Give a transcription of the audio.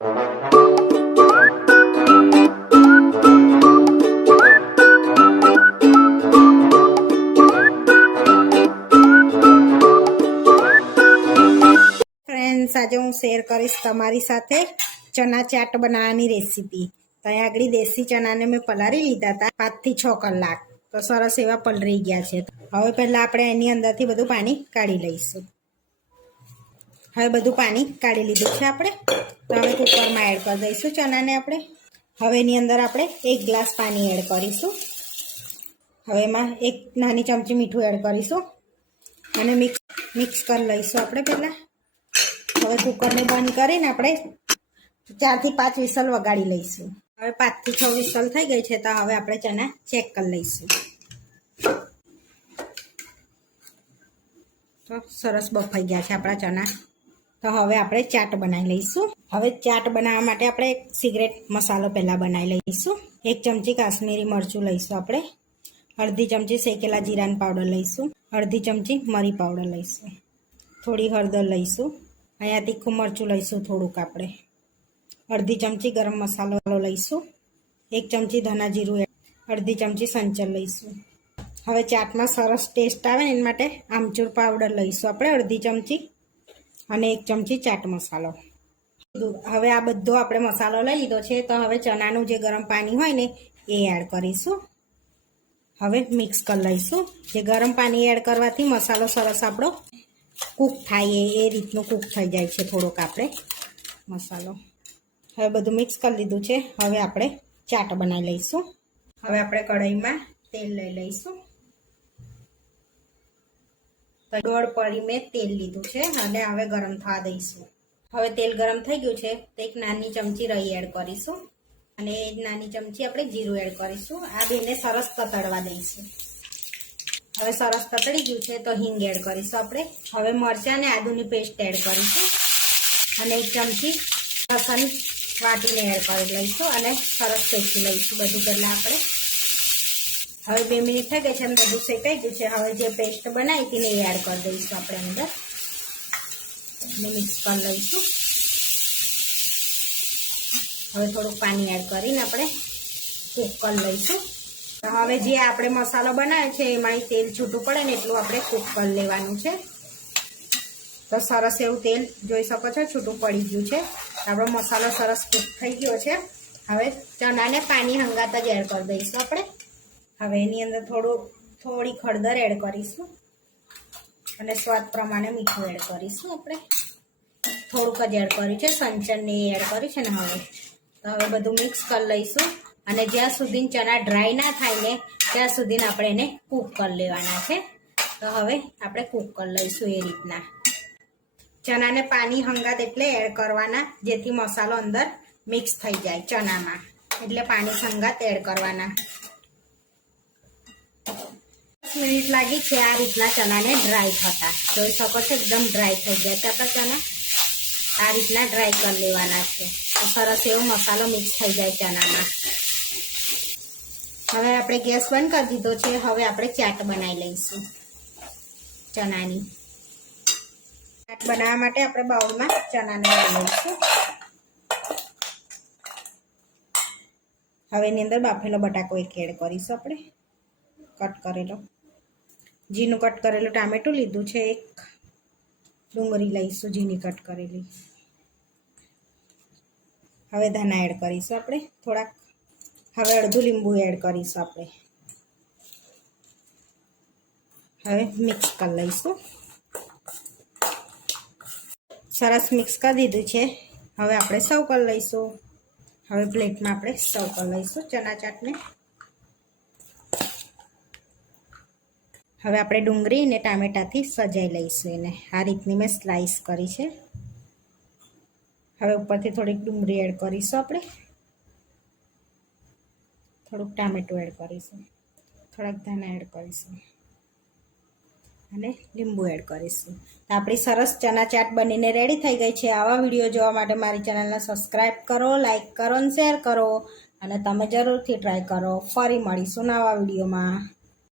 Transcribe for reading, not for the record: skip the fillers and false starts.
Friends, આજે હું share કરીશ તમારી સાથે ચણા ચાટ બનાવવાની રેસીપી. તો અહીં આગળ દેશી ચણાને મેં પલાળી લીધા હતા 5 થી 6 કલાક. તો સરસ એવા પલળી ગયા છે. હવે પહેલાં આપણે એની અંદરથી બધું પાણી કાઢી લઈશું. હવે બધું પાણી કાઢી લીધું છે આપણે. તો હવે કુકરમાં એડ કરી દઈશું ચણાને આપણે. હવે એની અંદર આપણે 1 ગ્લાસ પાણી એડ કરીશું. હવે એમાં 1 નાની ચમચી મીઠું એડ કરીશું અને મિક્સ કરી લઈશું આપણે પહેલાં. હવે કુકરને બંધ કરીને આપણે 4 થી 5 વિસલ વગાડી લઈશું. હવે 5 થી 6 વિસલ થઈ ગઈ છે. તો હવે આપણે ચણા ચેક કરી લઈશું. તો સરસ બફાઈ ગયા છે આપણા ચણા. તો હવે આપણે ચાટ બનાવી લઈશું. હવે ચાટ બનાવવા માટે આપણે એક સિગરેટ મસાલો પહેલાં બનાવી લઈશું. 1 ચમચી કાશ્મીરી મરચું લઈશું આપણે. અડધી ચમચી શેકેલા જીરાનો પાવડર લઈશું. અડધી ચમચી મરી પાવડર લઈશું. થોડી હળદર લઈશું. અહીંયા તીખું મરચું લઈશું થોડુંક આપણે. અડધી ચમચી ગરમ મસાલો લઈશું. 1 ચમચી ધાણા જીરું, અડધી ચમચી સંચળ લઈશું. હવે ચાટમાં સરસ ટેસ્ટ આવે ને એના માટે આમચૂર પાવડર લઈશું આપણે અડધી ચમચી અને 1 ચમચી ચાટ મસાલો. હવે આ બધો આપણે મસાલો લઈ લીધો છે. તો હવે ચણાનું જે ગરમ પાણી હોય ને એ એડ કરીશું. હવે મિક્સ કરી લઈશું. જે ગરમ પાણી એડ કરવાથી મસાલો સરસ આપણો કૂક થાય એ રીતનું કૂક થઈ જાય છે થોડોક આપણે મસાલો. હવે બધું મિક્સ કરી લીધું છે. હવે આપણે ચાટ બનાવી લઈશું. હવે આપણે કઢાઈમાં તેલ લઈ લઈશું. તો 1.5 પડી મેં તેલ લીધું છે અને હવે ગરમ થવા દઈશું. હવે તેલ ગરમ થઈ ગયું છે તો 1 નાની ચમચી રાઈ એડ કરીશું અને 1 નાની ચમચી આપણે જીરું એડ કરીશું. આ બેને સરસ તતડવા દઈશું. હવે સરસ તતડી ગયું છે તો હિંગ એડ કરીશું આપણે. હવે મરચાં અને આદુની પેસ્ટ એડ કરીશું અને 1 ચમચી લસણ વાટીને એડ કરી લઈશું અને સરસ શેકી લઈશું બધું પહેલાં આપણે. હવે 2 મિનિટ થઈ ગઈ છે અને બધું શેકાઈ ગયું છે. હવે જે પેસ્ટ બનાવી હતી ને એ એડ કરી દઈશું આપણે અંદર અને મિક્સ કરી લઈશું. હવે થોડુંક પાણી એડ કરીને આપણે કૂક કરી લઈશું. હવે જે આપણે મસાલો બનાવ્યો છે એમાં તેલ છૂટું પડે ને એટલું આપણે કૂક કરી લેવાનું છે. તો સરસ એવું તેલ જોઈ શકો છો છૂટું પડી ગયું છે. આપણો મસાલો સરસ કૂક થઈ ગયો છે. હવે ચણાને પાણી હંગાત જ એડ કરી દઈશું આપણે. હવે એની અંદર થોડી હળદર એડ કરીશું અને સ્વાદ પ્રમાણે મીઠું એડ કરીશું આપણે. થોડુંક જ એડ કર્યું છે. સંચળને એડ કર્યું છે ને હવે બધું મિક્સ કરી લઈશું અને જ્યાં સુધી ચણા ડ્રાય ના થાય ને ત્યાં સુધી આપણે એને કૂક કરી લેવાના છે. તો હવે આપણે કૂક કરી લઈશું એ રીતના. ચણાને પાણી હંગાત એટલે એડ કરવાના જેથી મસાલો અંદર મિક્સ થઈ જાય ચણામાં, એટલે પાણી હંગાત એડ કરવાના. 10 મિનિટ લાગી છે આ રીતના ચણાને ડ્રાય થતા. જોઈ શકો છો એકદમ ડ્રાય થઈ ગયા છે આપણા ચણા. આ રીતના ડ્રાય કરી લેવાના છે. તો સરસ એવો મસાલો મિક્સ થઈ જાય ચણામાં. હવે આપણે ગેસ બંધ કરી દીધો છે. હવે આપણે ચાટ બનાવી લઈશું ચણાની. ચાટ બનાવવા માટે આપણે બાઉલમાં ચણાને લઈ લઈશું. હવે એની અંદર બાફેલો બટાકો 1 એડ કરીશું આપણે. કટ કરેલો ઝીણું કટ કરેલું ટામેટું લીધું છે. 1 ડુંગળી લઈશું ઝીણી કટ કરેલી. હવે ધાણા એડ કરીશું આપણે થોડાક. હવે અડધું લીંબુ એડ કરીશું આપણે. હવે મિક્સ કરી લઈશું. સરસ મિક્સ કરી દીધું છે. હવે આપણે સર્વ કરી લઈશું. હવે પ્લેટમાં આપણે સર્વ કરી લઈશું ચણા ચાટને. હવે આપણે ડુંગળી અને ટામેટાથી સજાઈ લઈશું એને. આ રીતની મેં સ્લાઈસ કરી છે. હવે ઉપરથી થોડીક ડુંગળી એડ કરીશું આપણે. થોડુંક ટામેટું એડ કરીશું. થોડાક ધાણા એડ કરીશું અને લીંબુ એડ કરીશું. તો આપણી સરસ ચણા ચાટ બનીને રેડી થઈ ગઈ છે. આવા વિડીયો જોવા માટે મારી ચેનલને સબસ્ક્રાઈબ કરો, લાઈક કરો અને શેર કરો અને તમે જરૂરથી ટ્રાય કરો. ફરી મળીશું નવા વિડીયોમાં.